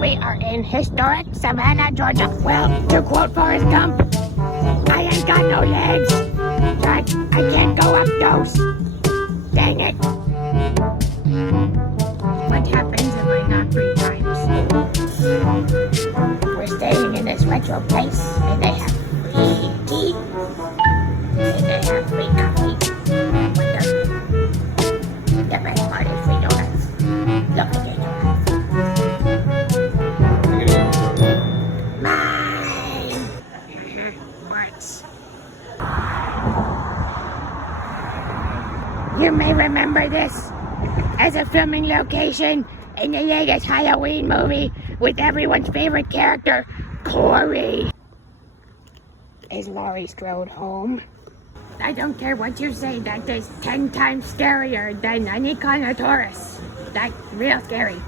We are in historic Savannah, Georgia. Well, to quote Forrest Gump, I ain't got no legs, so I can't go up those. Dang it. What happens if I knock 3 times? We're staying in this retro place, and they have free tea, and they have free coffee. But the best part is free donuts. Look at these donuts. Mine! Works. You may remember this as a filming location in the latest Halloween movie with everyone's favorite character, Corey. Is Laurie Strode home? I don't care what you say, that is 10 times scarier than any Carnotaurus. That's real scary.